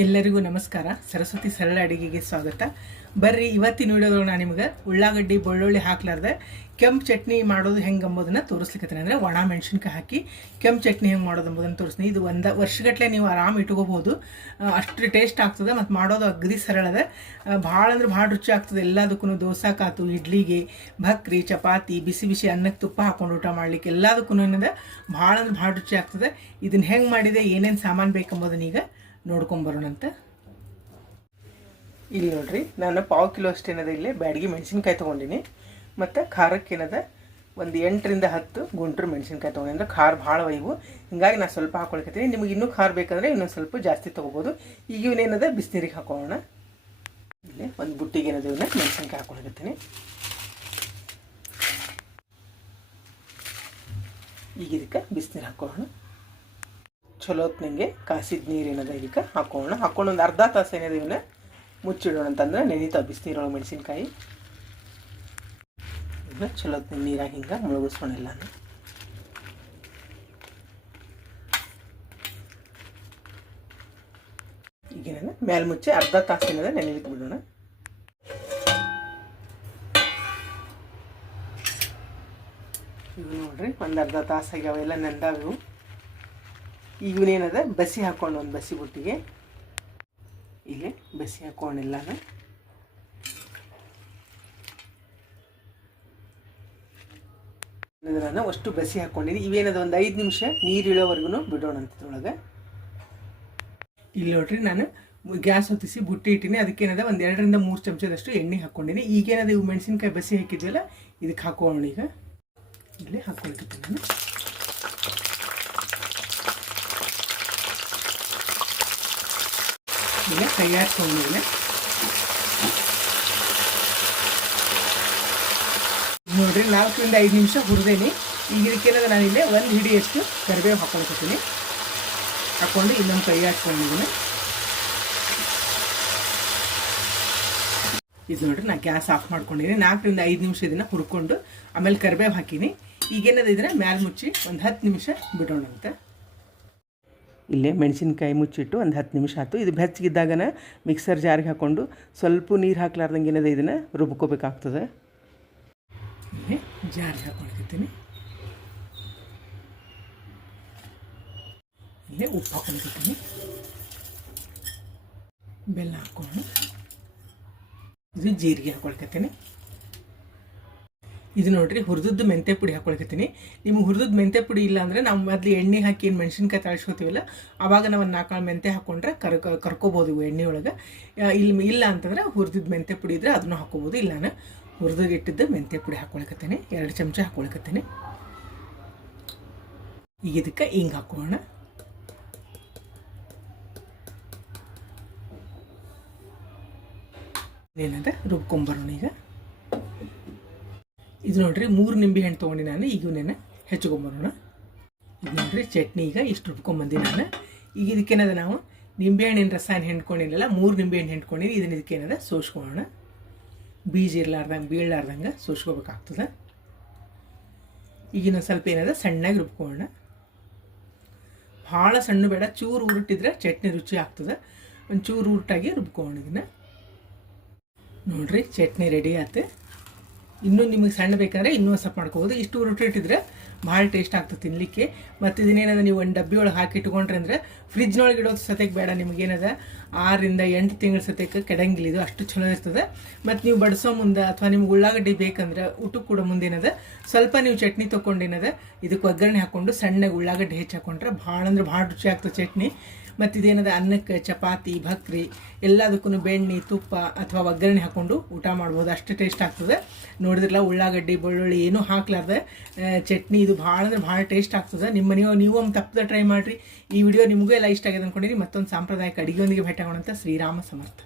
ಎಲ್ಲರಿಗೂ ನಮಸ್ಕಾರ. ಸರಸ್ವತಿ ಸರಳ ಅಡಿಗೆಗೆ ಸ್ವಾಗತ. ಬರ್ರಿ, ಇವತ್ತಿನ ವಿಡಿಯೋದೊಳಗೆ ನಾನು ನಿಮ್ಗೆ ಉಳ್ಳಾಗಡ್ಡಿ, ಬೆಳ್ಳುಳ್ಳಿ ಹಾಕ್ಲಾರ್ದೆ, ಕೆಂಪು ಚಟ್ನಿ ಮಾಡೋದು ಹೆಂಗೆ ಅಂಬೋದನ್ನು ತೋರಿಸ್ಲಿಕ್ಕೆ ಅಂದರೆ ಒಣ ಮೆಣಸಿನ್ಕಾಯಿ ಹಾಕಿ ಕೆಂಪು ಚಟ್ನಿ ಹೆಂಗೆ ಮಾಡೋದು ಅಂಬೋದನ್ನು ತೋರಿಸ್ತೀನಿ. ಇದು ಒಂದು ವರ್ಷಗಟ್ಟಲೆ ನೀವು ಆರಾಮ್ ಇಟ್ಕೋಬೋದು ಅಷ್ಟು ಟೇಸ್ಟ್ ಆಗ್ತದೆ ಮತ್ತು ಮಾಡೋದು ಅಗದಿ ಸರಳದ ಭಾಳ ಅಂದ್ರೆ ಭಾಳ ರುಚಿ ಆಗ್ತದೆ. ಎಲ್ಲದಕ್ಕೂ ದೋಸಾಕಾತು ಇಡ್ಲಿಗೆ, ಭಕ್ರಿ, ಚಪಾತಿ, ಬಿಸಿ ಬಿಸಿ ಅನ್ನಕ್ಕೆ ತುಪ್ಪ ಹಾಕೊಂಡು ಊಟ ಮಾಡ್ಲಿಕ್ಕೆ ಎಲ್ಲದಕ್ಕೂ ಏನಿದೆ? ಭಾಳ ಅಂದ್ರೆ ಭಾಳ ರುಚಿ ಆಗ್ತದೆ. ಇದನ್ನ ಹೆಂಗೆ ಮಾಡಿದೆ, ಏನೇನು ಸಾಮಾನು ಬೇಕಂಬೋದನ್ನ ಈಗ ನೋಡ್ಕೊಂಬರೋಣಂತ. ಇಲ್ಲಿ ನೋಡ್ರಿ, ನಾನು ಪಾವು ಕಿಲೋ ಅಷ್ಟೇನದ ಇಲ್ಲಿ ಬ್ಯಾಡಗಿ ಮೆಣಸಿನ್ಕಾಯಿ ತೊಗೊಂಡಿನಿ. ಮತ್ತು ಖಾರಕ್ಕೆ ಏನದ, ಒಂದು ಎಂಟರಿಂದ ಹತ್ತು ಗುಂಟ್ರು ಮೆಣಸಿನ್ಕಾಯಿ ತೊಗೊಂಡು ಅಂದ್ರೆ ಖಾರ ಭಾಳ ಇವು ಹಿಂಗಾಗಿ ನಾನು ಸ್ವಲ್ಪ ಹಾಕೊಳ್ಕತ್ತೀನಿ. ನಿಮಗೆ ಇನ್ನೂ ಖಾರ ಬೇಕಂದ್ರೆ ಇನ್ನೊಂದು ಸ್ವಲ್ಪ ಜಾಸ್ತಿ ತೊಗೋಬೋದು. ಈಗ ಇವನೇನದ ಬಿಸಿನೀರಿಗೆ ಹಾಕೊಳ್ಳೋಣ ಇಲ್ಲಿ ಒಂದು ಬುಟ್ಟಿಗೆ ಏನದ ಇವನ್ನ ಮೆಣಸಿನ್ಕಾಯಿ ಹಾಕೊಳಕತ್ತೀನಿ. ಈಗ ಇದಕ್ಕೆ ಬಿಸಿನೀರು ಹಾಕೊಳ್ಳೋಣ ಚಲೋ ಹೊತ್ನಂಗೆ ಕಾಸಿದ ನೀರು ಏನದ ಇದಕ್ಕೆ ಹಾಕೊಳ್ಳೋಣ ಹಾಕೊಂಡು ಒಂದು ಅರ್ಧ ತಾಸು ಏನಿದೆ ಇವನ್ನ ಮುಚ್ಚಿಡೋಣ ಅಂತಂದ್ರೆ ನೆನೀತಾವ ಬಿಸಿನೀರೊಳಗೆ ಮೆಣಸಿನ್ಕಾಯಿ. ಇದನ್ನ ಚಲೋ ಹೊತ್ತಿನ ನೀರಾಗಿ ಹಿಂಗೆ ಮುಳುಗಿಸೋಣ ಎಲ್ಲಾನು. ಈಗೇನ ಮೇಲೆ ಮುಚ್ಚಿ ಅರ್ಧ ತಾಸು ಏನಿದೆ ನೆನೆ ಬಿಡೋಣ. ಇವು ನೋಡ್ರಿ ಒಂದು ಅರ್ಧ ತಾಸು ಅವೆಲ್ಲ ನೆಂದಾವ. ಇವನೇನದ ಬಸಿ ಹಾಕ್ಕೊಂಡು ಒಂದು ಬಸಿ ಬುಟ್ಟಿಗೆ. ಇಲ್ಲಿ ಬಸಿ ಹಾಕ್ಕೊಂಡಿಲ್ಲ ನಾನು ಅಷ್ಟು ಬಸಿ ಹಾಕೊಂಡಿನಿ. ಇವೇನದ? ಒಂದು ಐದು ನಿಮಿಷ ನೀರು ಇಳೋವರೆಗೂ ಬಿಡೋಣ ಇಲ್ಲಿ ನೋಡ್ರಿ, ನಾನು ಗ್ಯಾಸ್ ಹೊತ್ತಿಸಿ ಬುಟ್ಟಿ ಇಟ್ಟಿನಿ. ಅದಕ್ಕೇನದ ಒಂದು ಎರಡರಿಂದ ಮೂರು ಚಮಚದಷ್ಟು ಎಣ್ಣೆ ಹಾಕ್ಕೊಂಡಿನಿ ಈಗೇನದ ಇವು ಮೆಣಸಿನ್ಕಾಯಿ ಬಸಿ ಹಾಕಿದ್ವಲ್ಲ, ಇದಕ್ಕೆ ಹಾಕೋಣ ಈಗ. ಇಲ್ಲಿ ಹಾಕ್ಕೊಳ್ತೀನಿ ನಾನು. ಈಗ ಕೈ ಹಾಕ್ಕೊಂಡ್ಮೇಲೆ ನೋಡ್ರಿ, ನಾಲ್ಕರಿಂದ ಐದು ನಿಮಿಷ ಹುರಿದೇನಿ. ಈಗ ನಾನು ನಾನಿಲ್ಲಿ ಒಂದು ಹಿಡಿಯಷ್ಟು ಕರಿಬೇವು ಹಾಕೊಳ್ಕೊತೀನಿ. ಹಾಕ್ಕೊಂಡು ಇನ್ನೊಂದು ಕೈ ಹಾಕ್ಕೊಂಡಿದ್ದೀನಿ. ಇದು ನೋಡ್ರಿ ನಾ ಗ್ಯಾಸ್ ಆಫ್ ಮಾಡ್ಕೊಂಡಿದ್ದೀನಿ. ನಾಲ್ಕರಿಂದ ಐದು ನಿಮಿಷ ಇದನ್ನು ಹುರ್ಕೊಂಡು ಆಮೇಲೆ ಕರಿಬೇವು ಹಾಕೀನಿ. ಈಗೇನದ ಇದ್ರೆ ಮ್ಯಾಲೆ ಮುಚ್ಚಿ ಒಂದು ಹತ್ತು ನಿಮಿಷ ಬಿಡೋಣಂತೆ. ಇಲ್ಲೇ ಮೆಣಸಿನ್ಕಾಯಿ ಮುಚ್ಚಿಟ್ಟು ಒಂದು ಹತ್ತು ನಿಮಿಷ ಆಯಿತು. ಇದು ಬೆಚ್ಚಗಿದ್ದಾಗನ ಮಿಕ್ಸರ್ ಜಾರಿಗೆ ಹಾಕ್ಕೊಂಡು ಸ್ವಲ್ಪ ನೀರು ಹಾಕ್ಲಾರ್ದಂಗೆ ಏನದ ಇದನ್ನು ರುಬ್ಕೋಬೇಕಾಗ್ತದೆ. ಇಲ್ಲೇ ಜಾರಿಗೆ ಹಾಕೊಂಡಿರ್ತೀನಿ ಇಲ್ಲೇ ಉಪ್ಪು ಹಾಕೊಂಡಿರ್ತೀನಿ ಬೆಲ್ಲ ಹಾಕ್ಕೊಂಡು. ಇದು ಜೀರಿಗೆ ಹಾಕೊಳ್ಕತ್ತೀನಿ ಇದು ನೋಡ್ರಿ, ಹುರಿದದ್ದು ಮೆಂತೆ ಪುಡಿ ಹಾಕೊಳಕತ್ತೀನಿ. ನಿಮ್ಗೆ ಹುರಿದದ್ದು ಮೆಂತೆ ಪುಡಿ ಇಲ್ಲ ಅಂದರೆ ನಾವು ಮೊದಲು ಎಣ್ಣೆ ಹಾಕಿ ಏನು ಮೆಣಸಿನ್ಕಾಯಿ ತಾಳ್ಸ್ಕೊತೀವಲ್ಲ ಆವಾಗ ನಾವು ಒಂದು ನಾಲ್ಕು ಮೆಂತೆ ಹಾಕ್ಕೊಂಡ್ರೆ ಕರ್ ಕರ್ಕೋಬೋದು ಎಣ್ಣೆ ಒಳಗೆ. ಇಲ್ಲಿ ಇಲ್ಲ ಅಂತಂದ್ರೆ ಹುರಿದಿದ್ದು ಮೆಂತೆ ಪುಡಿ ಇದ್ರೆ ಅದನ್ನು ಹಾಕೋಬೋದು. ಇಲ್ಲಾನ ಹುರಿದು ಇಟ್ಟಿದ್ದು ಮೆಂತೆ ಪುಡಿ ಹಾಕೊಳ್ಕತ್ತೀನಿ. ಎರಡು ಚಮಚ ಹಾಕೊಳ್ಕತ್ತೀನಿ. ಈಗ ಇದಕ್ಕೆ ಹಿಂಗೆ ಹಾಕೋಣ. ಏನಂದ್ರೆ ರುಬ್ಕೊಂಬರೋಣ ಈಗ. ಇದು ನೋಡ್ರಿ ಮೂರು ನಿಂಬೆ ಹಣ್ಣು ತೊಗೊಂಡು ನಾನು, ಈಗ ನೆನೆ ಹೆಚ್ಚಿಕೊಂಬರೋಣ ಇದು ನೋಡ್ರಿ ಚಟ್ನಿ ಈಗ ಇಷ್ಟು ರುಬ್ಕೊಂಬಂದಿ ನಾನು. ಈಗ ಇದಕ್ಕೇನದ ನಾವು? ನಿಂಬೆ ಹಣ್ಣಿನ ರಸ ಏನು ಹೆಣ್ಕೊಂಡಿಲ್ಲ ಮೂರು ನಿಂಬೆ ಹಣ್ಣು ಹೆಣ್ಕೊಂಡಿನಿ ಇದನ್ನ ಇದಕ್ಕೇನದ ಸೋಸ್ಕೊಳ್ಳೋಣ. ಬೀಜ ಇರ್ಲಾರ್ದಂಗೆ, ಬೀಳಲಾರ್ದಂಗೆ ಸೋಸ್ಕೋಬೇಕಾಗ್ತದೆ. ಈಗಿನ ಸ್ವಲ್ಪ ಏನದ? ಸಣ್ಣಗೆ ರುಬ್ಕೊಳ್ಳೋಣ. ಭಾಳ ಸಣ್ಣ ಬೇಡ, ಚೂರು ಉರುಟಿದ್ರೆ ಚಟ್ನಿ ರುಚಿ ಆಗ್ತದೆ. ಒಂದು ಚೂರು ಉರುಟಾಗಿ ರುಬ್ಕೊಳ್ಳೋಣ ಇದನ್ನ. ನೋಡ್ರಿ, ಚಟ್ನಿ ರೆಡಿ ಆಯ್ತು ಇನ್ನೂ ನಿಮಗೆ ಸಣ್ಣ ಬೇಕಂದ್ರೆ ಇನ್ನೂ ಸಪ್ ಮಾಡ್ಕೋಬೋದು. ಇಷ್ಟು ಉರುಟ್ಟಿಟ್ಟಿದ್ರೆ ಭಾಳ ಟೇಸ್ಟ್ ಆಗ್ತದೆ ತಿನ್ನಲಿಕ್ಕೆ ಮತ್ತು ಇದನ್ನೇನದ ನೀವು ಒಂದು ಡಬ್ಬಿ ಒಳಗೆ ಹಾಕಿ ಇಟ್ಕೊಂಡ್ರೆ ಅಂದರೆ ಫ್ರಿಜ್ನೊಳಗೆ ಇಡೋದು ಸತ್ಯಕ್ಕೆ ಬೇಡ ನಿಮಗೇನದ ಆರರಿಂದ ಎಂಟು ತಿಂಗಳ ಸತ್ಯಕ್ಕೆ ಕೆಡಂಗಿಲ್ಲ. ಇದು ಅಷ್ಟು ಚಲೋ ಇರ್ತದೆ. ಮತ್ತು ನೀವು ಬಡಿಸೋ ಮುಂದೆ ಅಥವಾ ನಿಮ್ಗೆ ಉಳ್ಳಾಗಡ್ಡಿ ಬೇಕಂದ್ರೆ ಊಟಕ್ಕೆ ಕೂಡ ಮುಂದೇನದ ಸ್ವಲ್ಪ ನೀವು ಚಟ್ನಿ ತೊಗೊಂಡೇನದ ಇದಕ್ಕೆ ಒಗ್ಗರಣೆ ಹಾಕ್ಕೊಂಡು ಸಣ್ಣಗೆ ಉಳ್ಳಾಗಡ್ಡಿ ಹೆಚ್ಚಾಕೊಂಡ್ರೆ ಭಾಳ ಅಂದ್ರೆ ಭಾಳ ರುಚಿ ಆಗ್ತದೆ ಚಟ್ನಿ. ಮತ್ತು ಇದೇನದ ಅನ್ನಕ್ಕೆ ಚಪಾತಿ, ಭಕ್ರಿ ಎಲ್ಲದಕ್ಕೂ ಬೆಣ್ಣೆ, ತುಪ್ಪ ಅಥವಾ ಒಗ್ಗರಣೆ ಹಾಕ್ಕೊಂಡು ಊಟ ಮಾಡ್ಬೋದು. ಅಷ್ಟು ಟೇಸ್ಟ್ ಆಗ್ತದೆ. ನೋಡಿದ್ರಲ್ಲ, ಉಳ್ಳಾಗಡ್ಡಿ, ಬೆಳ್ಳುಳ್ಳಿ ಏನೂ ಹಾಕ್ಲಾರ್ದೆ ಚಟ್ನಿ ಇದು ಭಾಳ ಅಂದ್ರೆ ಭಾಳ ಟೇಸ್ಟ್ ಆಗ್ತದೆ. ನಿಮ್ಮ ನೀವು ನೀವು ಒಂದು ತಪ್ಪದ ಟ್ರೈ ಮಾಡಿರಿ. ಈ ವಿಡಿಯೋ ನಿಮಗೂ ಎಲ್ಲ ಇಷ್ಟ ಆಗಿದೆ ಅಂದ್ಕೊಂಡಿರಿ ಮತ್ತೊಂದು ಸಾಂಪ್ರದಾಯಿಕ ಅಡುಗೆಯೊಂದಿಗೆ ಭೇಟಿ ಆಗೋಣಂತ ಶ್ರೀರಾಮ ಸಮರ್ಥ.